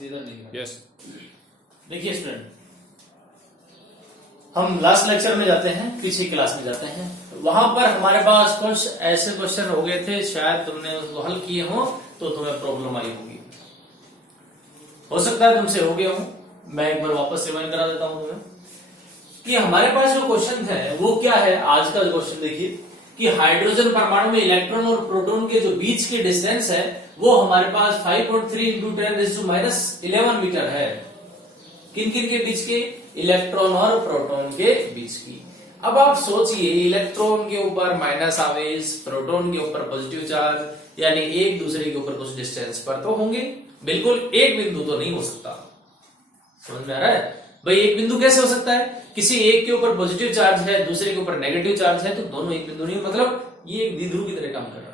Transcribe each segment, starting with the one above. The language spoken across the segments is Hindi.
श्रीधर नहीं। यस। देखिए स्टूडेंट, हम लास्ट लेक्चर में जाते हैं, पीछे क्लास में जाते हैं। वहां पर हमारे पास कुछ ऐसे क्वेश्चन हो गए थे, शायद तुमने उसको हल किए हो तो तुम्हें प्रॉब्लम आई होगी। हो सकता है तुमसे हो गया हो। मैं एक बार वापस रिवाइंड करा देता हूं तुम्हें कि हमारे पास जो क्वेश्चन है वो क्या है। आज का क्वेश्चन देखिए कि हाइड्रोजन परमाणु में इलेक्ट्रॉन और प्रोटॉन के जो बीच के डिस्टेंस है वो हमारे पास 5.3 इंटू 10⁻11 मीटर है। किन किन के बीच के? इलेक्ट्रॉन और प्रोटॉन के बीच की। अब आप सोचिए, इलेक्ट्रॉन के ऊपर माइनस आवेश, प्रोटॉन के ऊपर पॉजिटिव चार्ज, यानी एक दूसरे के ऊपर कुछ डिस्टेंस पर तो होंगे। बिल्कुल एक बिंदु तो नहीं हो सकता। समझ में आ रहा है भाई? एक बिंदु कैसे हो सकता है? किसी एक के ऊपर पॉजिटिव चार्ज है, दूसरे के ऊपर नेगेटिव चार्ज है, तो दोनों एक बिंदु नहीं, मतलब ये एक द्विध्रुव की तरह काम कर रहा है।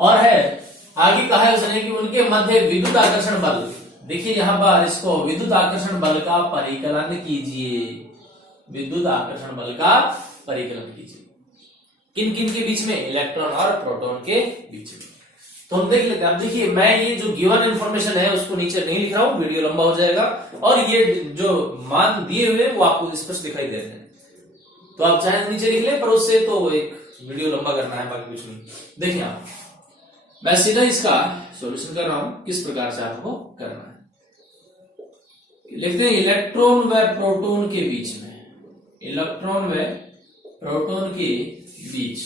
और है आगे कहा है उसने कि उनके मध्य विद्युत आकर्षण बल। देखिए यहां पर इसको विद्युत आकर्षण बल का परिकलन कीजिए। विद्युत आकर्षण बल का परिकलन कीजिए किन किन के बीच में? इलेक्ट्रॉन और प्रोटॉन के बीच में। तो हम देख लेते हैं। अब देखिए, मैं ये जो गिवन इन्फॉर्मेशन है उसको नीचे नहीं लिख रहा हूं, वीडियो लंबा हो जाएगा, और ये जो मान दिए हुए वो आपको स्पष्ट दिखाई दे रहे हैं, तो आप चाहे नीचे लिख ले, पर उससे तो एक वीडियो लंबा करना है, बाकी कुछ नहीं। देखिए आप, मैं सीधा इसका सॉल्यूशन कर रहा हूं, किस प्रकार से आपको करना है। लिखते हैं इलेक्ट्रॉन व प्रोटॉन के बीच में, इलेक्ट्रॉन व प्रोटॉन के बीच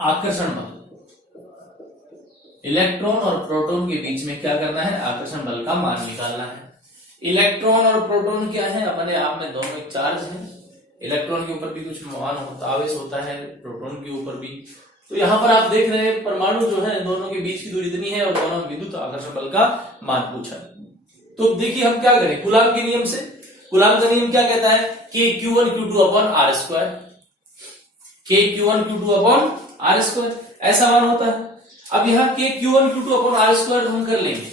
आकर्षण बल। इलेक्ट्रॉन और प्रोटॉन के बीच में क्या करना है? आकर्षण बल का मान निकालना है। इलेक्ट्रॉन और प्रोटॉन क्या है? अपने आप में दोनों एक चार्ज है। इलेक्ट्रॉन के ऊपर भी कुछ मान होता, आवेश होता है, प्रोटॉन के ऊपर भी। तो यहां पर आप देख रहे हैं परमाणु जो है दोनों के बीच की दूरी इतनी है और दोनों विद्युत आकर्षण बल का मान पूछा है। तो देखिए हम क्या करें, कूलाम के नियम से। कूलाम का नियम क्या कहता है कि Q1Q2/R², Q1Q2/R², ऐसा मान होता है। अब यहाँ Q1Q2/R² हम कर लेंगे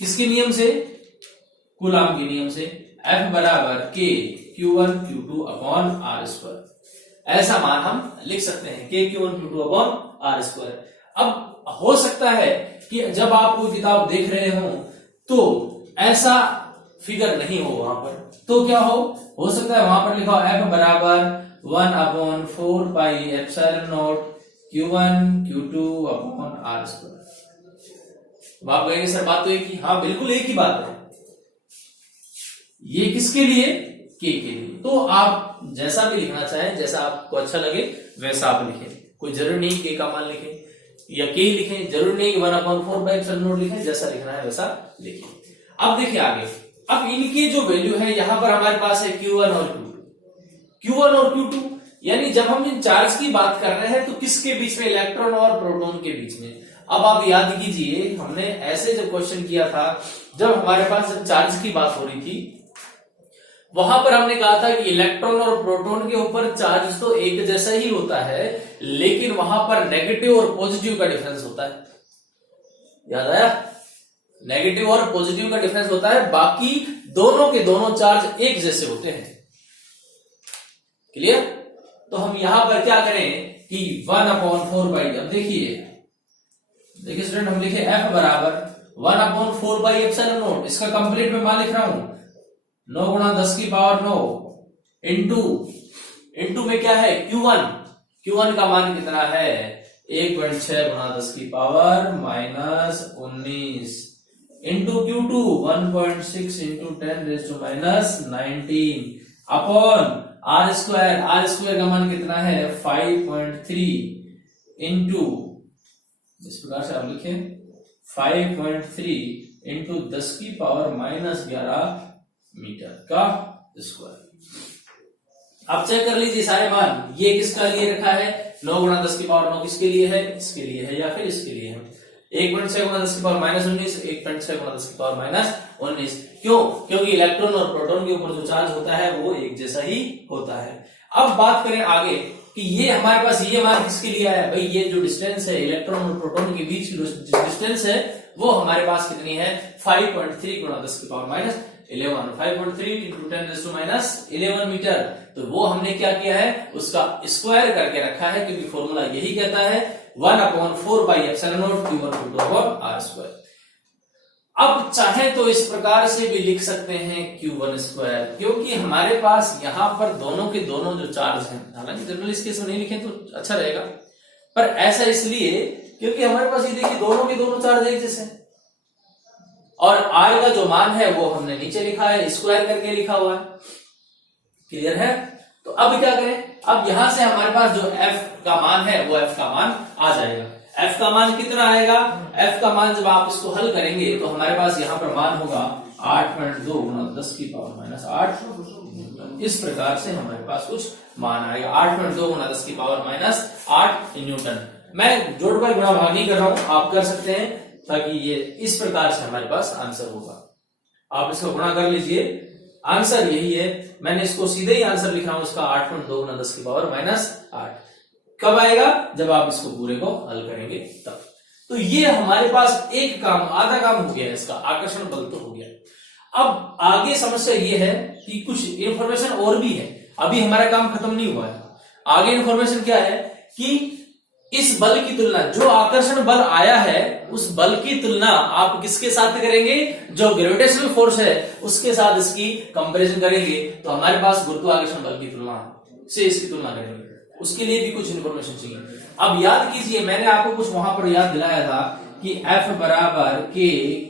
किसके नियम से? कूलाम के नियम से। F बराबर Q1Q2/R², ऐसा मान हम लिख सकते हैं, Q1Q2/R²। अब हो सकता है कि जब आप कोई किताब देख रहे हो तो ऐसा फिगर नहीं हो वहां पर, तो क्या हो सकता है वहां पर लिखा हो F बराबर 1/4πε0 Q1Q2/R²। आप कहेंगे सर बात तो एक ही। हाँ बिल्कुल एक ही बात है। ये किसके लिए? के लिए। तो आप जैसा भी लिखना चाहें, जैसा आपको अच्छा लगे वैसा आप लिखें। कोई जरूरी नहीं के का मान लिखें या के लिखें, जरूरी नहीं 1/4πε0 लिखें, जैसा लिखना है वैसा लिखें। अब देखिए आगे, अब इनकी जो वैल्यू है यहां पर हमारे पास है Q1 और Q2 यानी जब हम इन चार्ज की बात कर रहे हैं तो किसके बीच में? इलेक्ट्रॉन और प्रोटॉन के बीच में। अब आप याद कीजिए, हमने ऐसे जब क्वेश्चन किया था, जब हमारे पास जब चार्ज की बात हो रही थी, वहां पर हमने कहा था कि इलेक्ट्रॉन और प्रोटॉन के ऊपर चार्ज तो एक जैसा ही होता है, लेकिन वहां पर नेगेटिव और पॉजिटिव का डिफरेंस होता है। याद आया? नेगेटिव और पॉजिटिव का डिफरेंस होता है, बाकी दोनों के दोनों चार्ज एक जैसे होते हैं। क्लियर? तो हम यहां पर क्या करें कि 1/4 अब देखिए स्टूडेंट, हम लिखे F बराबर 1/4πε0। इसका कंप्लीट में मान लिख रहा हूं 9 × 10⁹ इंटू में क्या है? Q1 का मान कितना है? 1.6 × 10⁻⁻19 into Q2 1.6 into 10⁻19 upon R² का मान कितना है? 5.3 इंटू, इस प्रकार से आप लिखें 5.3 इंटू 10⁻⁻11 मीटर का स्क्वायर। आप चेक कर लीजिए सारे मान। ये किसका लिए रखा है? 9 × 10⁻9 किसके लिए है? इसके लिए है या फिर इसके लिए है? 1.6 × 10⁻19, 1.6 × 10⁻19। क्यों? क्योंकि इलेक्ट्रॉन और प्रोटॉन के ऊपर जो चार्ज होता है वो एक जैसा ही होता है। अब बात करें आगे कि ये हमारे पास ये मान किसके लिए आया? भाई ये जो डिस्टेंस है इलेक्ट्रॉन और प्रोटॉन के बीच की डिस्टेंस है वो हमारे पास कितनी है? 5.3 × 10⁻11 5.3 इंटू 10⁻11 मीटर। तो वो हमने क्या किया है? उसका स्क्वायर करके रखा है, क्योंकि फॉर्मूला यही कहता है 1/4πε0 Q1Q2/R²। अब चाहे तो इस प्रकार से भी लिख सकते हैं Q1 स्क्वायर, क्योंकि हमारे पास यहां पर दोनों के दोनों जो चार्ज हैं, हालांकि जनरली इस केस में नहीं लिखें तो अच्छा रहेगा, पर ऐसा इसलिए क्योंकि हमारे पास ये देखिए दोनों के दोनों चार्ज एक जैसे, और R का जो मान है वो हमने नीचे लिखा है, स्क्वायर करके लिखा हुआ है। क्लियर है? तो अब क्या करें, अब यहां से हमारे पास जो F का मान है वो F का मान आ जाएगा। F का मान कितना आएगा? F का मान जब आप इसको हल करेंगे तो हमारे पास यहाँ पर मान होगा 8.2 गुणा 10 की पावर माइनस 8। इस प्रकार से हमारे पास कुछ मान आएगा 8.2 गुणा 10 की पावर माइनस 8 न्यूटन। मैं जोड़ भाग गुणा भाग नहीं कर रहा हूं, आप कर सकते हैं, ताकि ये इस प्रकार से हमारे पास आंसर होगा। आप इसको गुणा कर लीजिए, आंसर यही है। मैंने इसको सीधे ही आंसर लिख रहा हूं इसका 8.2 गुणा 10 की पावर माइनस 8। कब आएगा? जब आप इसको पूरे को हल करेंगे तब। तो ये हमारे पास एक काम, आधा काम हो गया, इसका आकर्षण बल तो हो गया। अब आगे समस्या ये है कि कुछ इंफॉर्मेशन और भी है, अभी हमारा काम खत्म नहीं हुआ है। आगे इंफॉर्मेशन क्या है कि इस बल की तुलना, जो आकर्षण बल आया है उस बल की तुलना आप किसके साथ करेंगे? जो ग्रेविटेशनल फोर्स है उसके साथ इसकी कंपैरिजन करेंगे। तो हमारे पास गुरुत्वाकर्षण बल की तुलना से इसकी तुलना करेंगे, उसके लिए भी कुछ इन्फॉर्मेशन चाहिए। अब याद कीजिए, मैंने आपको कुछ वहां पर याद दिलाया था कि F बराबर K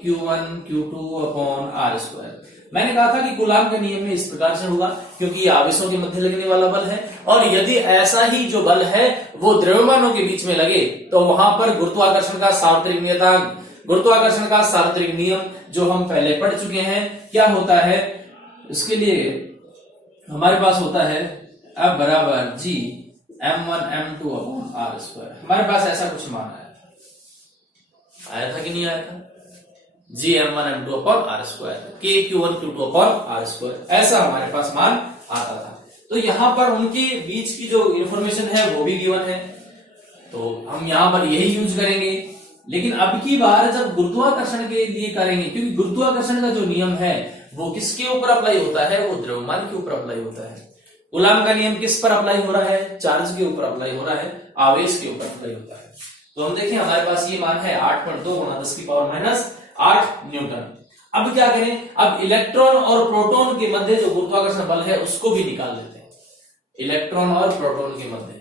Q1 Q2 upon R square. मैंने कहा था कि कूलाम के नियम में इस प्रकार से होगा, क्योंकि ये आवेशों के मध्य लगने वाला बल है, और यदि ऐसा ही जो बल है वो द्रव्यमानों के बीच में लगे तो वहां पर गुरुत्वाकर्षण का सार्वत्रिक नियतांक, गुरुत्वाकर्षण का सार्वत्रिक नियम जो हम पहले पढ़ चुके हैं, क्या होता है? इसके लिए हमारे पास होता है F बराबर G M1 M2 upon R square. हमारे पास ऐसा कुछ मान आया था कि नहीं आया था? G M1 M2 upon R square, K Q1 Q2 upon R square, ऐसा हमारे पास मान आता था। तो यहां पर उनके बीच की जो इंफॉर्मेशन है वो भी गिवन है, तो हम यहां पर यही यूज करेंगे। लेकिन अब की बार जब गुरुत्वाकर्षण के लिए करेंगे, क्योंकि गुरुत्वाकर्षण का जो नियम है वो किसके ऊपर अप्लाई होता है? वो द्रव्यमान के ऊपर अप्लाई होता है। कूलाम का नियम किस पर अप्लाई हो रहा है? चार्ज के ऊपर अप्लाई हो रहा है, आवेश के ऊपर अप्लाई होता है। तो हम देखें हमारे पास ये मान है 8.2 गुणा 10 की पावर माइनस 8 न्यूटन। अब क्या करें? अब इलेक्ट्रॉन और प्रोटॉन के मध्य जो गुरुत्वाकर्षण बल है उसको भी निकाल लेते हैं। इलेक्ट्रॉन और प्रोटॉन के मध्य,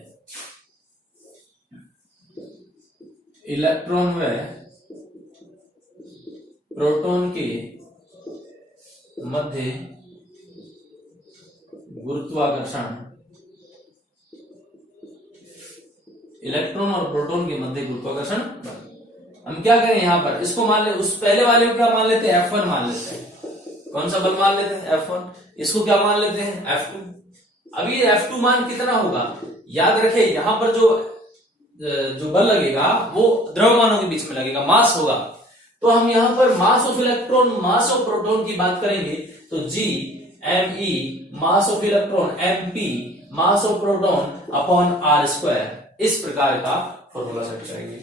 इलेक्ट्रॉन व प्रोटॉन के मध्य गुरुत्वाकर्षण, इलेक्ट्रॉन और प्रोटॉन के मध्य गुरुत्वाकर्षण बल। हम क्या करें यहां पर? इसको मान ले, उस पहले वाले को क्या मान लेते हैं? F1 मान लेते हैं। कौन सा बल मान लेते हैं? F1। इसको क्या मान लेते हैं? F2। अभी F2 मान कितना होगा? याद रखें, यहां पर जो बल लगेगा वो द्रव्यमानों के बीच में लगेगा, मास होगा। तो हम यहां पर mass of electron, mass of proton की बात करेंगे तो G Me mass of electron, MP mass of proton upon R square, इस प्रकार का फॉर्मूला सेट करेंगे।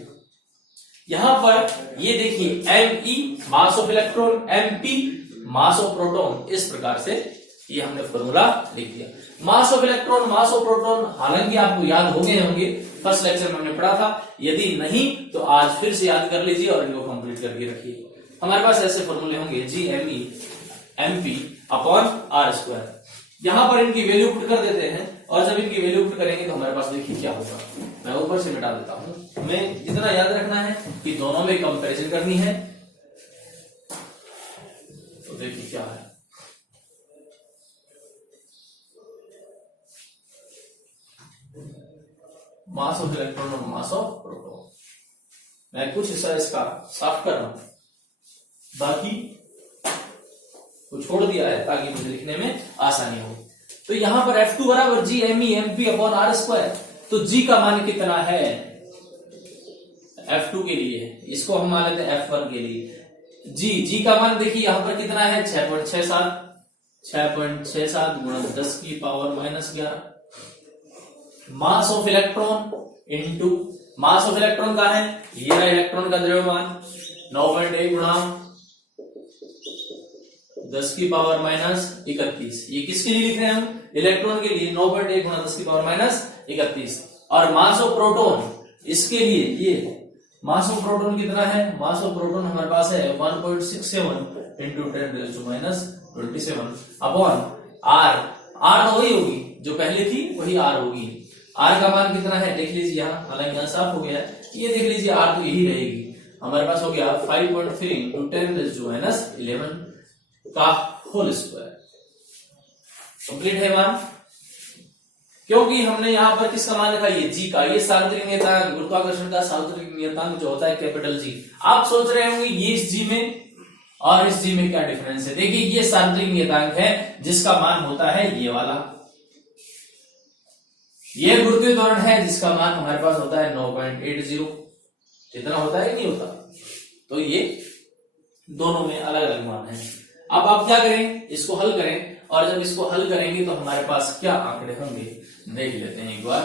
यहां पर ये देखिए Me mass of electron, MP mass of proton, इस प्रकार से ये हमने फॉर्मूला लिख दिया। Mass of electron, mass of proton, हालांकि आपको याद हो गए होंगे, फर्स्ट लेक्चर में हमने पढ़ा था। यदि नहीं तो आज फिर से याद कर लीजिए और इनको कंप्लीट करके रखिए। हमारे पास ऐसे फॉर्मूले होंगे GME MP upon R square. यहां पर इनकी वैल्यू पुट कर देते हैं, और जब इनकी वैल्यू पुट करेंगे तो हमारे पास देखिए क्या होगा। मैं ऊपर से मिटा देता हूं। हमें इतना याद रखना है कि दोनों में कंपैरिजन करनी है। तो देखिए क्या है, मास ऑफ इलेक्ट्रॉन और मास ऑफ प्रोटॉन। मैं कुछ हिस्सा इसका साफ कर रहा हूं, बाकी को छोड़ दिया है ताकि मुझे लिखने में आसानी हो। तो यहां पर F2 बराबर G Me MP upon R square. तो G का मान कितना है F2 के लिए? इसको हम मान लेते हैं F1 के लिए। G का मान देखिए यहां पर कितना है? 6.67 गुणा 10 की power minus 11। Mass of electron into mass of electron का है, ये रहा इलेक्ट्रॉन का द्रव्यमान 9.1 गुणा 10 की पावर माइनस 31। ये किसके लिए लिख रहे हैं हम? इलेक्ट्रॉन के लिए 9.1 गुणा 10 की पावर माइनस 31। और मास ऑफ प्रोटॉन, इसके लिए ये मास ऑफ प्रोटॉन कितना है? मास ऑफ प्रोटॉन हमारे पास है 1.67 इंटू 10⁻27 अपॉन आर। आर तो वही होगी जो पहले थी, वही आर होगी। आर का मान कितना है देख लीजिए यहाँ, हालांकि यहाँ साफ हो गया है, ये देख लीजिए आर तो यही रहेगी। हमारे पास हो गया 5.3 इंटू 10⁻11 का होल स्क्वायर। कंप्लीट है मान, क्योंकि हमने यहाँ पर किसका मान लिखा? ये जी का। ये सार्वत्रिक नियतांक, गुरुत्वाकर्षण का सार्वत्रिक नियतांक जो होता है कैपिटल जी। आप सोच रहे होंगे ये इस जी में और इस जी में क्या डिफरेंस है। देखिए ये सार्वत्रिक नियतांक है जिसका मान होता है ये वाला, ये गुरुत्वीय त्वरण है जिसका मान हमारे पास होता है 9.80। इतना होता है कि नहीं होता? तो ये दोनों में अलग अलग मान है। अब आप क्या करें, इसको हल करें, और जब इसको हल करेंगे तो हमारे पास क्या आंकड़े होंगे देख लेते हैं एक बार।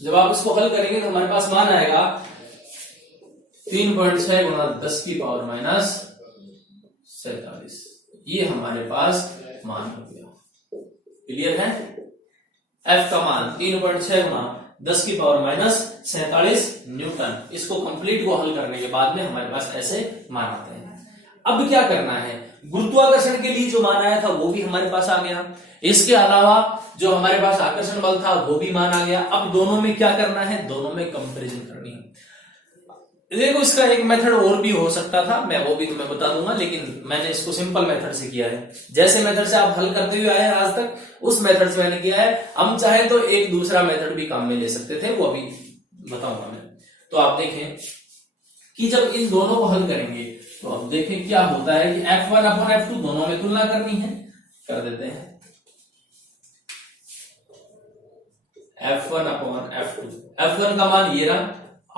जब आप इसको हल करेंगे तो हमारे पास मान आएगा 3.6 गुणा 10 की पावर माइनस 47। ये हमारे पास मान हो गया। क्लियर है? F का मान 3.6 गुणा 10 की पावर माइनस 47 न्यूटन। इसको कंप्लीट को हल करने के बाद में हमारे पास ऐसे मान आते हैं। अब क्या करना है, गुरुत्वाकर्षण के लिए जो मान आया था वो भी हमारे पास आ गया, इसके अलावा जो हमारे पास आकर्षण बल था वो भी मान आ गया। अब दोनों में क्या करना है, दोनों में कंपैरिजन करनी है। देखो इसका एक मेथड और भी हो सकता था, मैं वो भी तुम्हें बता दूंगा, लेकिन मैंने इसको सिंपल मेथड से किया है। जैसे मेथड से आप हल करते हुए आए हैं आज तक, उस मेथड से मैंने किया है। हम चाहे तो एक दूसरा मेथड भी काम में ले सकते थे, वो अभी बताऊंगा मैं। तो आप देखें कि जब इन दोनों को हल करेंगे तो अब देखें क्या होता है कि F1 अपॉन F2 दोनों में तुलना करनी है। कर देते हैं F1 अपॉन F2। F1 का मान ये रहा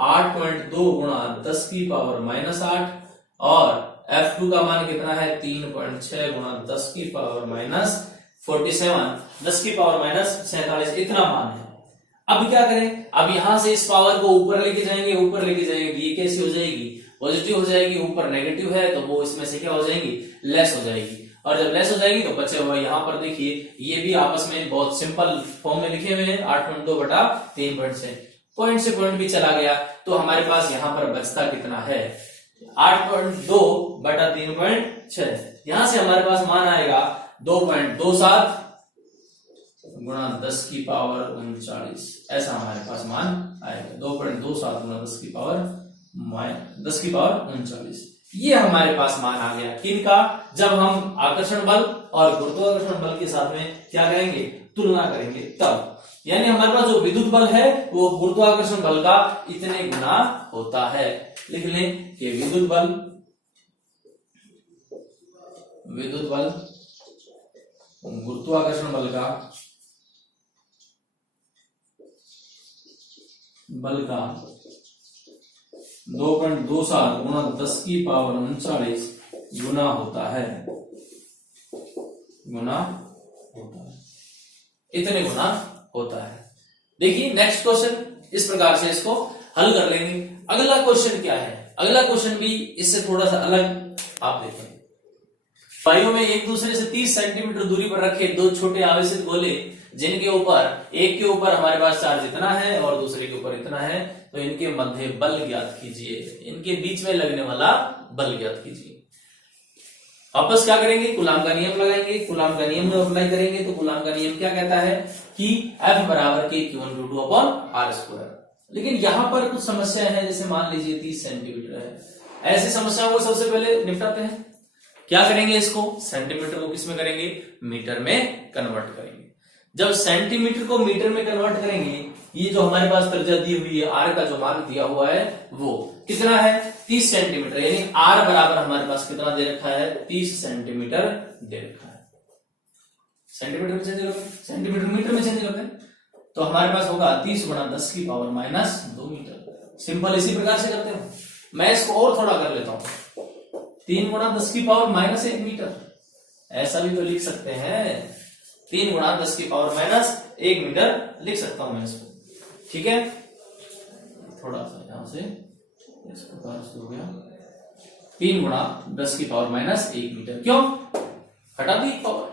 8.2 गुणा 10 की पावर माइनस 8, और F2 का मान कितना है 3.6 गुणा 10 की पावर माइनस 47, 10 की पावर माइनस 47, इतना मान है। अब क्या करें, अब यहां से इस पावर को ऊपर लेके जाएंगे, ऊपर लेके जाएंगे, ये कैसी हो जाएगी, पॉजिटिव हो जाएगी। ऊपर नेगेटिव है तो वो इसमें से क्या हो जाएंगी, लेस हो जाएगी। और जब लेस हो जाएगी तो बचे हुए यहाँ पर देखिए ये भी आपस में बहुत सिंपल फॉर्म में लिखे हुए हैं 8.2 बटा 3.6, पॉइंट से पॉइंट भी चला गया तो हमारे पास यहाँ पर बचता कितना है 8.2 बटा 3.6। यहां से हमारे पास मान आएगा 2.27 गुणा 10 की पावर 39। ऐसा हमारे पास मान आएगा 2.27 गुणा 10 की पावर 39। ये हमारे पास मान आ गया किनका, जब हम आकर्षण बल और गुरुत्वाकर्षण बल के साथ में क्या करेंगे, तुलना करेंगे तब। यानी हमारे पास जो विद्युत बल है वो गुरुत्वाकर्षण बल का इतने गुना होता है। लिख लें कि विद्युत बल गुरुत्वाकर्षण बल का 2.27 गुणा 10 की पावर 39 गुना होता है, इतने गुना होता है। देखिए नेक्स्ट क्वेश्चन इस प्रकार से इसको हल कर लेंगे। अगला क्वेश्चन क्या है, अगला क्वेश्चन भी इससे थोड़ा सा अलग। आप देखें पाइयों में एक दूसरे से 30 सेंटीमीटर दूरी पर रखे दो छोटे आवेशित गोले, जिनके ऊपर एक के ऊपर हमारे पास चार्ज इतना है और दूसरे के ऊपर इतना है, तो इनके मध्य बल ज्ञात कीजिए, इनके बीच में लगने वाला बल ज्ञात कीजिए। वापस क्या करेंगे, कूलाम का नियम लगाएंगे। कूलाम का नियम में अप्लाई करेंगे तो कूलाम का नियम क्या कहता है कि F बराबर के Q1Q2 अपॉन R स्क्वायर। लेकिन यहां पर कुछ समस्या है, जैसे मान लीजिए 30 सेंटीमीटर है। ऐसी समस्याओं को सबसे पहले निपटाते हैं। क्या करेंगे, इसको सेंटीमीटर को किस में करेंगे, मीटर में कन्वर्ट करेंगे। जब सेंटीमीटर को मीटर में कन्वर्ट करेंगे, ये जो हमारे पास त्रिज्या दी हुई है R का जो मान दिया हुआ है वो कितना है 30 सेंटीमीटर, यानी R बराबर हमारे पास कितना दे रखा है 30 सेंटीमीटर दे रखा है। सेंटीमीटर में चेंज करते हैं, सेंटीमीटर मीटर में चेंज करते हैं, तो हमारे पास होगा 30 गुणा 10 की पावर माइनस 2 मीटर। सिंपल इसी प्रकार से करते हैं। मैं इसको और थोड़ा कर लेता हूं, 3 गुणा 10 की पावर माइनस 1 मीटर, ऐसा भी तो लिख सकते हैं। 3 गुणा 10 की पावर माइनस 1 मीटर लिख सकता हूं मैं इसको, ठीक है। थोड़ा सा यहां से इस प्रकार से हो गया 3 गुणा 10 की पावर माइनस 1 मीटर, क्यों हटा दी पावर।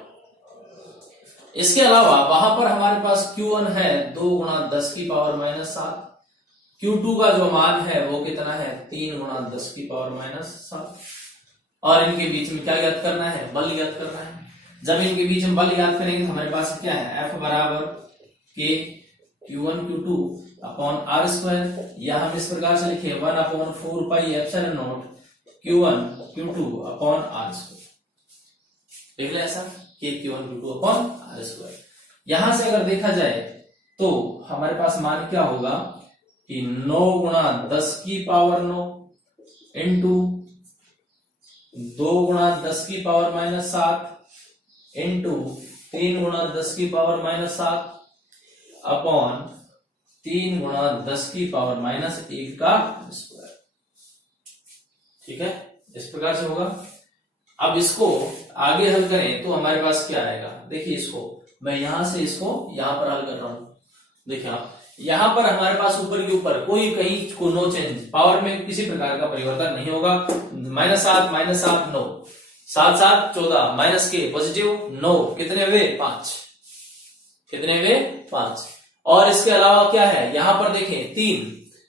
इसके अलावा वहां पर हमारे पास Q1 है 2 गुणा 10 की पावर माइनस 7, Q2 का जो मान है वो कितना है 3 गुणा 10 की पावर माइनस 7। और इनके बीच में क्या ज्ञात करना है, बल ज्ञात करना है। जब इनके बीच में बल ज्ञात करेंगे तो हमारे पास क्या है, F बराबर K Q1 Q2 upon R square, या हम इस प्रकार से लिखे 1 upon 4 pi epsilon not Q1 Q2 upon R square. देख ले ऐसा K Q1 Q2 upon R square. यहां से अगर देखा जाए तो हमारे पास मान क्या होगा कि 9 गुणा 10 की पावर 9 इंटू 2 गुणा 10 की पावर माइनस 7 इंटू 3 गुणा 10 की पावर माइनस 7 अपॉन 3 गुणा 10 की पावर माइनस 1 का स्क्वायर। ठीक है, इस प्रकार से होगा। अब इसको आगे हल करें तो हमारे पास क्या आएगा, देखिए इसको मैं यहां से इसको यहां पर हल कर रहा हूं। देखिए आप यहां पर हमारे पास ऊपर के ऊपर कोई कहीं को नो चेंज, पावर में किसी प्रकार का परिवर्तन नहीं होगा। -7 -7 9 7 7 14 माइनस के पॉजिटिव 9 कितने हुए 5, कितने हुए 5। और इसके अलावा क्या है, यहां पर देखें 3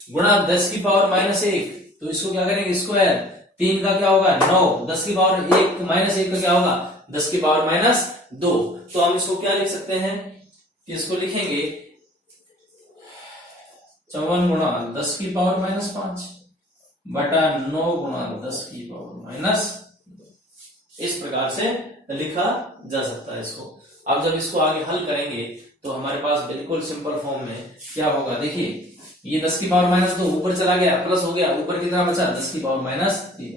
गुणा 10 की पावर माइनस 1, तो इसको क्या करेंगे स्क्वायर, 3 का क्या होगा 9, 10 की पावर 1 माइनस 1 का क्या होगा 10 की पावर माइनस 2। तो हम इसको क्या लिख सकते हैं कि इसको लिखेंगे 54 गुणा 10 की पावर माइनस 5 बटा 9 गुणा 10 की पावर माइनस 2। इस प्रकार से लिखा जा सकता है इसको। अब जब इसको आगे हल करेंगे तो हमारे पास बिल्कुल सिंपल फॉर्म में क्या होगा, देखिए ये 10 की पावर माइनस 2 ऊपर चला गया, प्लस हो गया, ऊपर कितना बचा 10 की पावर माइनस 3।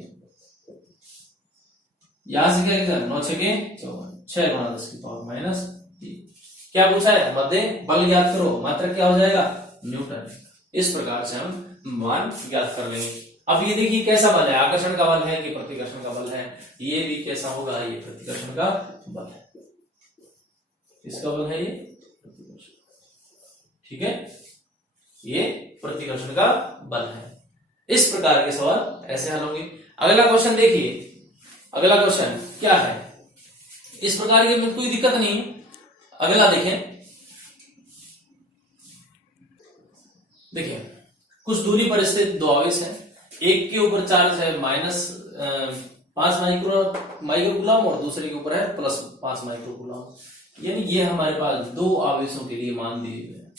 यहां से क्या किया 9 6 के 54, 6 गुणा 10 की पावर माइनस 3। क्या पूछा है, मध्य बल ज्ञात करो, मात्रक क्या हो जाएगा न्यूटन। इस प्रकार से हम मान ज्ञात कर लेंगे। अब ये देखिए कैसा बल है, आकर्षण का बल है कि प्रतिकर्षण का बल है, ये भी कैसा होगा, ये प्रतिकर्षण का बल है। किसका बल है ये, प्रतिकर्षण। ठीक है, ये प्रतिकर्षण का बल है। इस प्रकार के सवाल ऐसे हल होंगे। अगला क्वेश्चन देखिए, अगला क्वेश्चन क्या है, इस प्रकार की कोई दिक्कत नहीं है। अगला देखें, देखिए कुछ दूरी पर स्थित दो आवेश है, एक के ऊपर चार्ज है -5 माइक्रोकूलम और दूसरे के ऊपर है +5 माइक्रोकूलम। यानी ये हमारे पास दो आवेशों के लिए मान दिए हुए हैं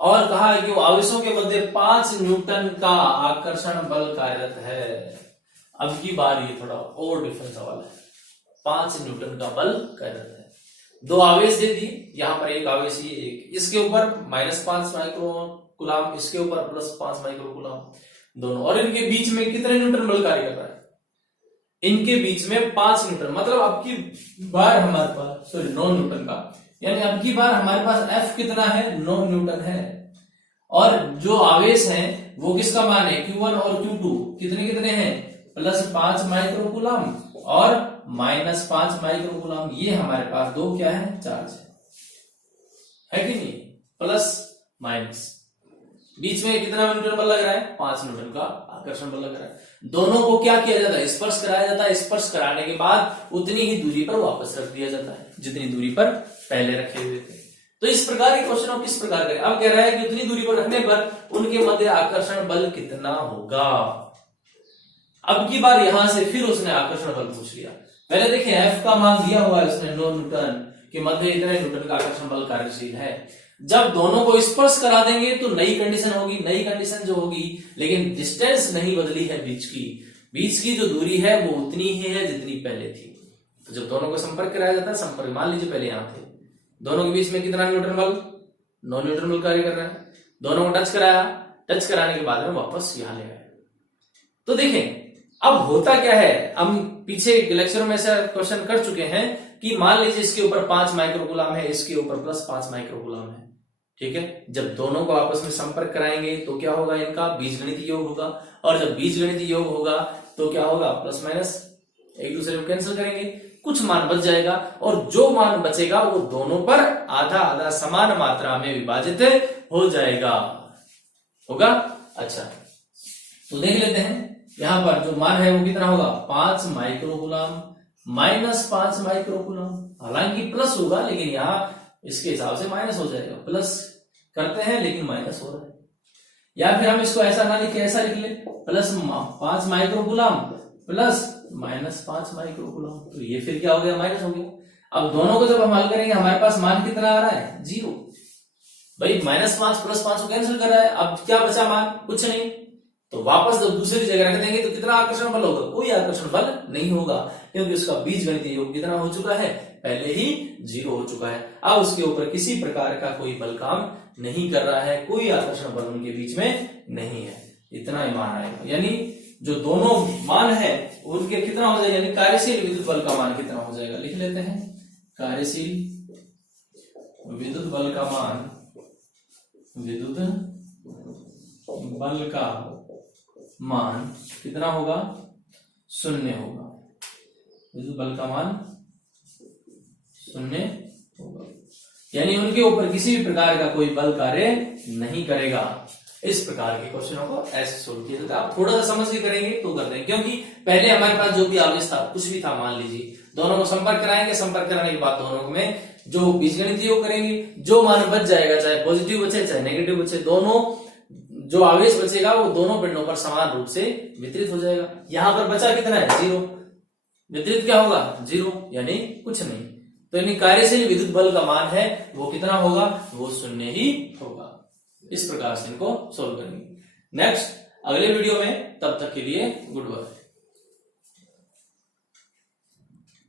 और कहा है कि वो आवेशों के मध्य 5 न्यूटन का आकर्षण बल कार्यरत है। अब की बार ये थोड़ा और डिफरेंट सवाल है, 5 न्यूटन का बल कार्यरत है। दो आवेश दे दिए, यहां पर एक आवेश ये एक, इसके ऊपर -5 माइक्रोकूलम, इसके ऊपर +5 माइक्रोकूलम दोनों, और इनके बीच में कितने न्यूटन बल कार्य कर रहा है, इनके बीच में 5 न्यूटन। मतलब अब की बार हमारे पास 9 न्यूटन का, यानी अब की बार हमारे पास F कितना है 9 न्यूटन है। और जो आवेश हैं वो किसका मान है Q1 और Q2 कितने कितने हैं +5 माइक्रोकूलम और -5 माइक्रोकूलम। ये हमारे पास दो क्या है चार्ज है कि नहीं, प्लस माइनस, बीच में कितना न्यूटन बल लग रहा है 5 न्यूटन का आकर्षण बल लग रहा है। दोनों को क्या किया जाता है स्पर्श कराया जाता है, स्पर्श कराने के बाद उतनी ही दूरी पर वापस रख दिया जाता है जितनी दूरी पर पहले रखे हुए थे। तो इस प्रकार के क्वेश्चन किस प्रकार करें, अब कह रहा है कि उतनी दूरी पर रखने पर उनके मध्य आकर्षण बल कितना होगा। अब की बार यहां से फिर उसने आकर्षण बल पूछ लिया। पहले देखिए F का मान दिया हुआ है उसने 9 न्यूटन के मध्य इतने न्यूटन का आकर्षण बल कार्यशील है। जब दोनों को स्पर्श करा देंगे तो नई कंडीशन होगी, नई कंडीशन जो होगी, लेकिन डिस्टेंस नहीं बदली है, बीच की जो दूरी है वो उतनी ही है जितनी पहले थी। तो जब दोनों को संपर्क कराया जाता है, संपर्क मान लीजिए पहले यहां थे, दोनों के बीच में कितना न्यूटन बल 9 न्यूटन बल कार्य कर रहा है। दोनों को टच कराया, टच कराने के बाद में वापस यहां ले आए। तो देखें अब होता क्या है, हम पीछे लेक्चर में से क्वेश्चन कर चुके हैं कि मान लीजिए इसके ऊपर 5 माइक्रोकूलम है, इसके ऊपर +5 माइक्रोकूलम है। ठीक है, जब दोनों को आपस में संपर्क कराएंगे तो क्या होगा, इनका बीजगणितीय योग होगा, और जब बीजगणितीय योग होगा तो क्या होगा प्लस माइनस एक दूसरे को कैंसिल करेंगे, कुछ मान बच जाएगा, और जो मान बचेगा वो दोनों पर आधा आधा समान मात्रा में विभाजित हो जाएगा, होगा। अच्छा तो देख लेते हैं, यहां पर जो मान है वो कितना होगा 5 माइक्रोकूलम -5 माइक्रोकूलम, हालांकि प्लस होगा लेकिन यहाँ इसके हिसाब से माइनस हो जाएगा, प्लस करते हैं लेकिन माइनस हो रहा है। या फिर हम इसको ऐसा ना लिखे, ऐसा लिख ले, plus 5 micro coulomb plus minus 5 micro coulomb, तो ये फिर क्या हो गया, माइनस हो गया। अब दोनों को जब हम हल करेंगे हमारे पास मान कितना आ रहा है, 0। भाई -5 प्लस 5 को कैंसिल कर रहा है, अब क्या बचा मान, कुछ नहीं। तो वापस जब दूसरी जगह रख देंगे तो कितना आकर्षण बल होगा, कोई आकर्षण बल नहीं होगा, क्योंकि उसका बीजगणितीय योग कितना हो चुका है, पहले ही 0 हो चुका है। अब उसके ऊपर किसी प्रकार का कोई बल काम नहीं कर रहा है, कोई आकर्षण बल उनके बीच में नहीं है, इतना ही मान आएगा। यानी जो दोनों मान है उनके कितना हो जाएगा, यानी कार्यशील विद्युत बल का मान कितना हो जाएगा, लिख लेते हैं। कार्यशील विद्युत बल का मान, विद्युत बल का मान कितना होगा, 0 होगा। विद्युत बल का मान 0 होगा, यानी उनके ऊपर किसी भी प्रकार का कोई बल कार्य नहीं करेगा। इस प्रकार के क्वेश्चनों को ऐसे सोल्व किया जाता है। आप थोड़ा सा समझ के करेंगे तो कर देंगे, क्योंकि पहले हमारे पास जो भी आवेश था कुछ भी था, मान लीजिए दोनों को संपर्क कराएंगे, संपर्क कराने के बाद दोनों में जो बीजगणितीय योग करेंगे, जो मान बच जाएगा, चाहे पॉजिटिव बचे चाहे नेगेटिव बचे, दोनों जो आवेश बचेगा वो दोनों पिंडों पर समान रूप से वितरित हो जाएगा। यहां पर बचा कितना है, 0, वितरित क्या होगा, 0, यानी कुछ नहीं। तो यानी कार्यशील विद्युत बल का मान है वो कितना होगा, वो 0 ही होगा। इस प्रकार से इनको सोल्व करेंगे। नेक्स्ट अगले वीडियो में, तब तक के लिए गुड बाय।